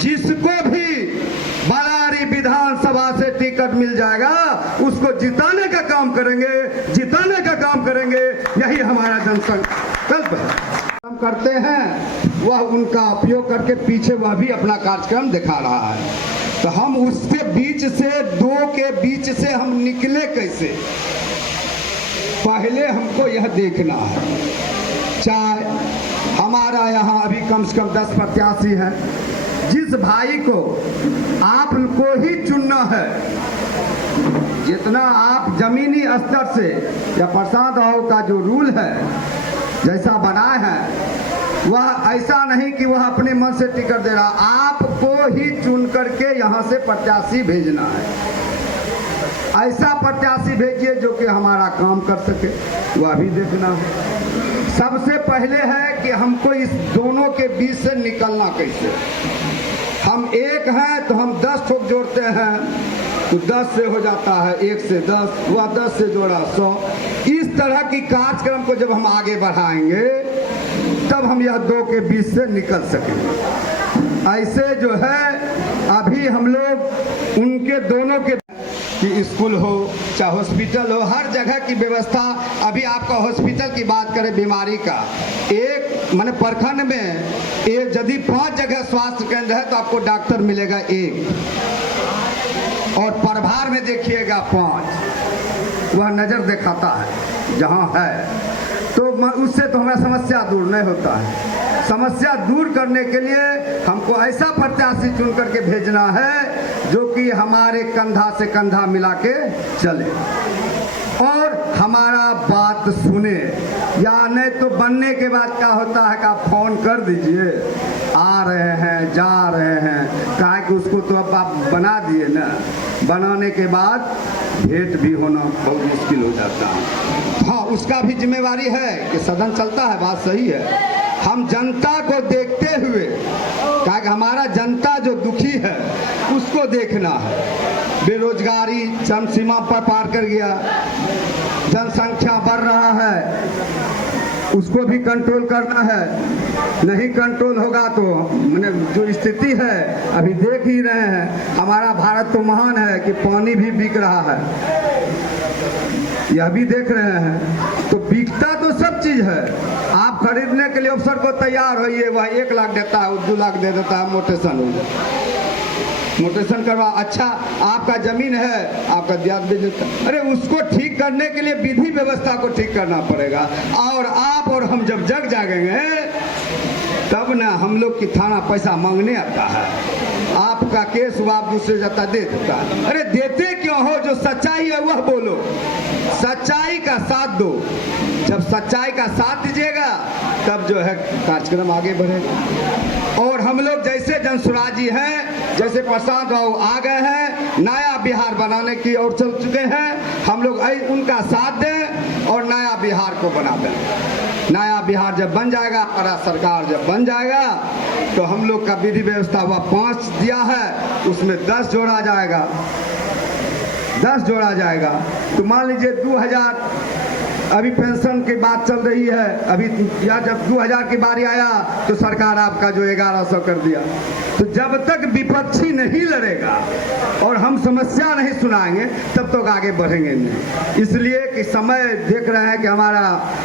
जिसको भी बलारी विधानसभा से टिकट मिल जाएगा उसको जिताने का काम करेंगे, जिताने का काम करेंगे। यही हमारा जनसंकल्प है। हम करते हैं वह उनका उपयोग करके पीछे वह भी अपना कार्यक्रम दिखा रहा है। तो हम उसके बीच से, दो के बीच से हम निकले कैसे, पहले हमको यह देखना है। चाहे हमारा यहाँ अभी कम से कम 10 प्रत्याशी हैं, जिस भाई को आपको ही चुनना है, जितना आप जमीनी स्तर से या प्रसाद राव का जो रूल है जैसा बनाए हैं, वह ऐसा नहीं कि वह अपने मन से टिकट दे रहा, आपको ही चुन करके यहाँ से प्रत्याशी भेजना है। ऐसा प्रत्याशी भेजिए जो कि हमारा काम कर सके, वह भी देखना है। सबसे पहले है कि हमको इस दोनों के बीच से निकलना कैसे। हम एक हैं तो हम 10 ठोक जोड़ते हैं तो 10 से हो जाता है, 1 से 10 हुआ, 10 से जोड़ा 100। इस तरह की कार्यक्रम को जब हम आगे बढ़ाएंगे तब हम यह दो के बीच से निकल सकेंगे। ऐसे जो है अभी हम लोग उनके दोनों के कि स्कूल हो चाहे हॉस्पिटल हो, हर जगह की व्यवस्था। अभी आपका हॉस्पिटल की बात करें, बीमारी का एक माने प्रखंड में एक यदि 5 जगह स्वास्थ्य केंद्र है तो आपको डॉक्टर मिलेगा 1, और प्रभार में देखिएगा 5। वह नज़र दिखाता है जहाँ है, तो उससे तो हमारा समस्या दूर नहीं होता है। समस्या दूर करने के लिए हमको ऐसा प्रत्याशी चुन करके भेजना है जो कि हमारे कंधा से कंधा मिला के चले और हमारा बात सुने। या नहीं तो बनने के बाद क्या होता है कि आप फोन कर दीजिए, आ रहे हैं, जा रहे हैं, कहा कि उसको तो अब आप बना दिए ना, बनाने के बाद भेंट भी होना बहुत मुश्किल हो जाता है। हाँ, उसका भी जिम्मेवारी है कि सदन चलता है, बात सही है। हम जनता को देखते हुए, कहा कि हमारा जनता जो दुखी है उसको देखना है। बेरोजगारी चरम सीमा पर पार कर गया, जनसंख्या बढ़ रहा है, उसको भी कंट्रोल करना है। नहीं कंट्रोल होगा तो मैंने जो स्थिति है अभी देख ही रहे हैं। हमारा भारत तो महान है कि पानी भी बिक रहा है, यह भी देख रहे हैं। तो बिकता तो सब चीज़ है, आप खरीदने के लिए अवसर को तैयार होइए। वह 1 लाख देता है, 2 लाख दे देता है, मोटेशन हो जाए, मोटेशन करवा। अच्छा, आपका जमीन है, आपका ब्याज दे देता, अरे उसको ठीक करने के लिए विधि व्यवस्था को ठीक करना पड़ेगा। और आप और हम जब जग जागेंगे तब ना हम लोग की थाना पैसा मांगने आता है। आपका केस हुआ, आप दूसरे जाता दे देता है। अरे देते क्यों हो? जो सच्चाई है वह बोलो, सच्चाई का साथ दो। जब सच्चाई का साथ दीजिएगा तब जो है कार्यक्रम आगे बढ़ेगा। और हम लोग जैसे जनसुराजी हैं, जैसे प्रसाद राव आ गए हैं, नया बिहार बनाने की ओर चल चुके हैं, हम लोग उनका साथ दें और नया बिहार को बना दें। नया बिहार जब बन जाएगा, हमारा सरकार जब बन जाएगा तो हम लोग का विधि व्यवस्था हुआ 5 दिया है, उसमें 10 जोड़ा जाएगा, 10 जोड़ा जाएगा। तो मान लीजिए 2000 अभी पेंशन की बात चल रही है, अभी या जब 2000 की बारी आया तो सरकार आपका जो 1100 कर दिया। तो जब तक विपक्षी नहीं लड़ेगा और हम समस्या नहीं सुनाएंगे तब तक आगे बढ़ेंगे नहीं। इसलिए कि समय देख रहे हैं कि हमारा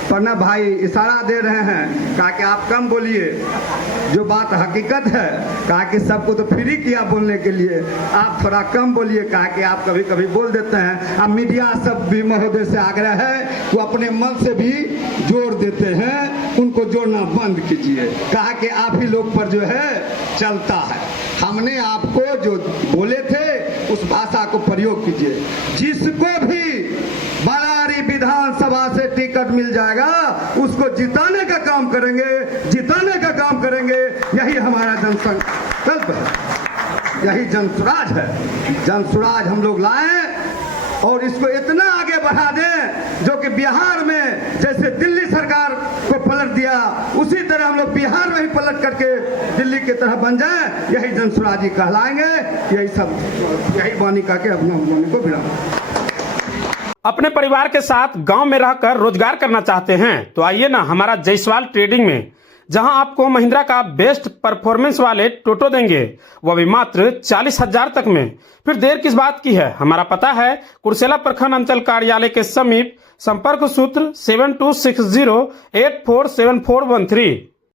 प्रणब भाई इशारा दे रहे हैं, कहा कि आप कम बोलिए, जो बात हकीकत है, कहा कि सबको तो फ्री किया बोलने के लिए, आप थोड़ा कम बोलिए, कहा कि आप कभी कभी बोल देते हैं। अब मीडिया सब भी महोदय से आग्रह है वो अपने मन से भी जोड़ देते हैं, उनको जोड़ना बंद कीजिए। कहा कि आप ही लोग पर जो है चलता है, हमने आपको जो बोले थे उस भाषा को प्रयोग कीजिए। जिसको भी बलारी विधानसभा से टिकट मिल जाएगा उसको जिताने का काम करेंगे, जिताने का काम करेंगे। यही हमारा जनसंकल्प है, यही जनसुराज है। जनसुराज हम लोग लाएं और इसको इतना आगे बढ़ा दें जो कि बिहार में जैसे दिल्ली सरकार को पलट दिया उसी तरह हम लोग बिहार में ही पलट करके दिल्ली की तरह बन जाए। यही जनसुराजी कहलाएंगे। यही सब, यही वाणी करके अपना वाणी को विराम। अपने परिवार के साथ गांव में रहकर रोजगार करना चाहते हैं तो आइए ना हमारा जायसवाल ट्रेडिंग में जहां आपको महिंद्रा का बेस्ट परफॉर्मेंस वाले टोटो देंगे, वह भी मात्र 40,000 तक में। फिर देर किस बात की है। हमारा पता है कुर्सेला प्रखंड अंचल कार्यालय के समीप। संपर्क सूत्र 7260847413।